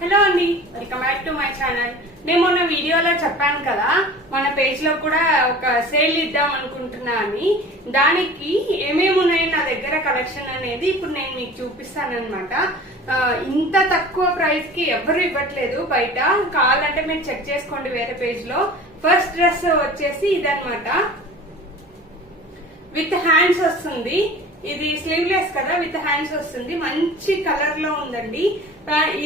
Hello అండి, welcome back to my channel. నేను మొన్న వీడియోలో చెప్పాను కదా, మన పేజ్ లో కూడా ఒక సేల్ ఇద్దాం అనుకుంటున్నా అని. దానికి ఏమేమి ఉన్నాయి నా దగ్గర కలెక్షన్ అనేది ఇప్పుడు నేను మీకు చూపిస్తాను అనమాట. ఇంత తక్కువ ప్రైస్ కి ఎవరు ఇవ్వట్లేదు బయట. కావాలంటే మీరు చెక్ చేసుకోండి వేరే పేజ్ లో. ఫస్ట్ డ్రెస్ వచ్చేసి ఇదనమాట, విత్ హ్యాండ్స్ వస్తుంది. ఇది స్లీవ్లెస్ కదా, విత్ హ్యాండ్స్ వస్తుంది. మంచి కలర్ లో ఉందండి.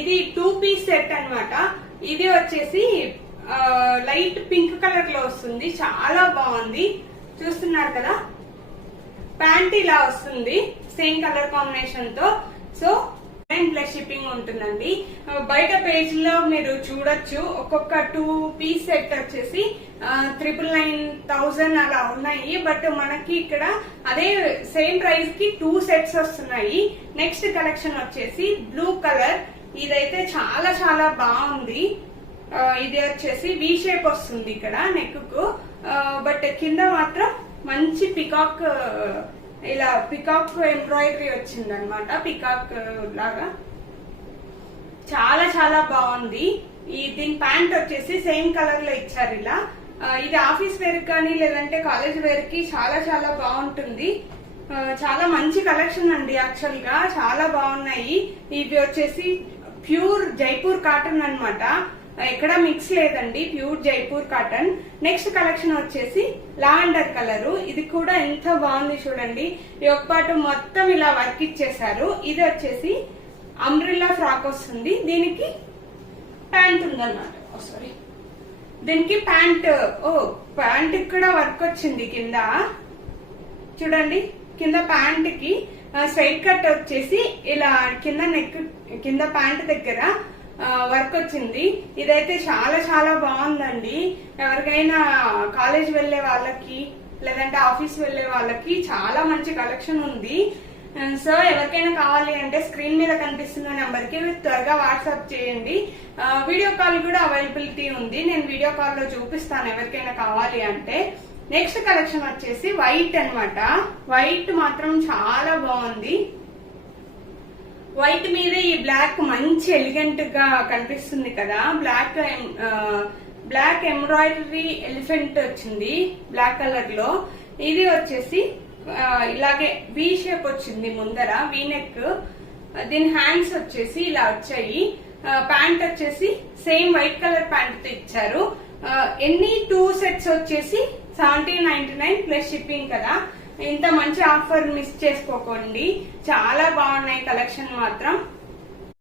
ఇది 2 పీస్ సెట్ అన్నమాట. ఇది వచ్చేసి లైట్ పింక్ కలర్ లో వస్తుంది. చాలా బాగుంది, చూస్తున్నారు కదా. ప్యాంట్ ఇలా వస్తుంది సేమ్ కలర్ కాంబినేషన్ తో. సో ప్లస్ షిప్పింగ్ ఉంటుందండి. బయట పేజ్ లో మీరు చూడొచ్చు, ఒక్కొక్క 2 పీస్ సెట్ వచ్చేసి 999,000 అలా ఉన్నాయి. బట్ మనకి ఇక్కడ అదే సేమ్ ప్రైస్ కి 2 సెట్స్ వస్తున్నాయి. నెక్స్ట్ కలెక్షన్ వచ్చేసి బ్లూ కలర్. ఇదైతే చాలా చాలా బాగుంది. ఇది వచ్చేసి వి షేప్ వస్తుంది ఇక్కడ నెక్ కు, బట్ కింద మాత్రం మంచి పికాక్, ఇలా పికాక్ ఎంబ్రాయిడరీ వచ్చింది అనమాట. పికాక్ లాగా చాలా చాలా బాగుంది. దీని ప్యాంట్ వచ్చేసి సేమ్ కలర్ లో ఇచ్చారు ఇలా. ఇది ఆఫీస్ వేర్ కానీ లేదంటే కాలేజ్ వేర్ కి చాలా చాలా బాగుంటుంది. చాలా మంచి కలెక్షన్ అండి. యాక్చువల్ గా చాలా బాగున్నాయి. ఇవి వచ్చేసి ప్యూర్ జైపూర్ కాటన్ అన్నమాట. ఎక్కడ మిక్స్ లేదండి, pure Jaipur cotton. Next collection వచ్చేసి లావెండర్ కలర్. ఇది కూడా ఎంత బాగుంది చూడండి. ఈ ఒక పాటు మొత్తం ఇలా వర్క్ ఇచ్చేసారు. ఇది వచ్చేసి అంబ్రిల్లా ఫ్రాక్ వస్తుంది. దీనికి ప్యాంట్ ఉందన్నమాట. సారీ, దీనికి ప్యాంట్ ప్యాంట్ కూడా వర్క్ వచ్చింది కింద చూడండి. కింద ప్యాంట్ కి స్ట్రైట్ కట్ వచ్చేసి ఇలా కింద నెక్ కింద ప్యాంట్ దగ్గర వర్క్ వచ్చింది. ఇదైతే చాలా చాలా బాగుందండి. ఎవరికైనా కాలేజ్ వెళ్లే వాళ్ళకి లేదంటే ఆఫీస్ వెళ్లే వాళ్ళకి చాలా మంచి కలెక్షన్ ఉంది. సో ఎవరికైనా కావాలి అంటే స్క్రీన్ మీద కనిపిస్తున్న నెంబర్ కి త్వరగా వాట్సాప్ చేయండి. వీడియో కాల్ కూడా అవైలబిలిటీ ఉంది. నేను వీడియో కాల్ లో చూపిస్తాను ఎవరికైనా కావాలి అంటే. నెక్స్ట్ కలెక్షన్ వచ్చేసి వైట్ అన్నమాట. వైట్ మాత్రం చాలా బాగుంది. వైట్ మీద ఈ బ్లాక్ మంచి ఎలిగెంట్ గా కనిపిస్తుంది కదా. బ్లాక్ ఎంబ్రాయిడరీ ఎలిఫెంట్ వచ్చింది బ్లాక్ కలర్ లో. ఇది వచ్చేసి ఇలాగే వి షేప్ వచ్చింది ముందర, వి నెక్. దీని హ్యాండ్స్ వచ్చేసి ఇలా వచ్చాయి. ప్యాంట్ వచ్చేసి సేమ్ వైట్ కలర్ ప్యాంట్ తో ఇచ్చారు. ఎన్ని 2 సెట్స్ వచ్చేసి 1799 ప్లస్ షిప్పింగ్ కదా. ఇంత మంచి ఆఫర్ మిస్ చేసుకోకండి. చాలా బాగున్నాయి కలెక్షన్ మాత్రం.